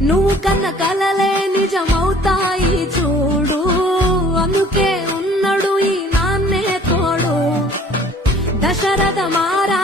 నువ్వు కన్న కలలే నిజమవుతాయి చూడు, అందుకే ఉన్నాడు ఈ నాన్నే తోడు. దశరథ మారా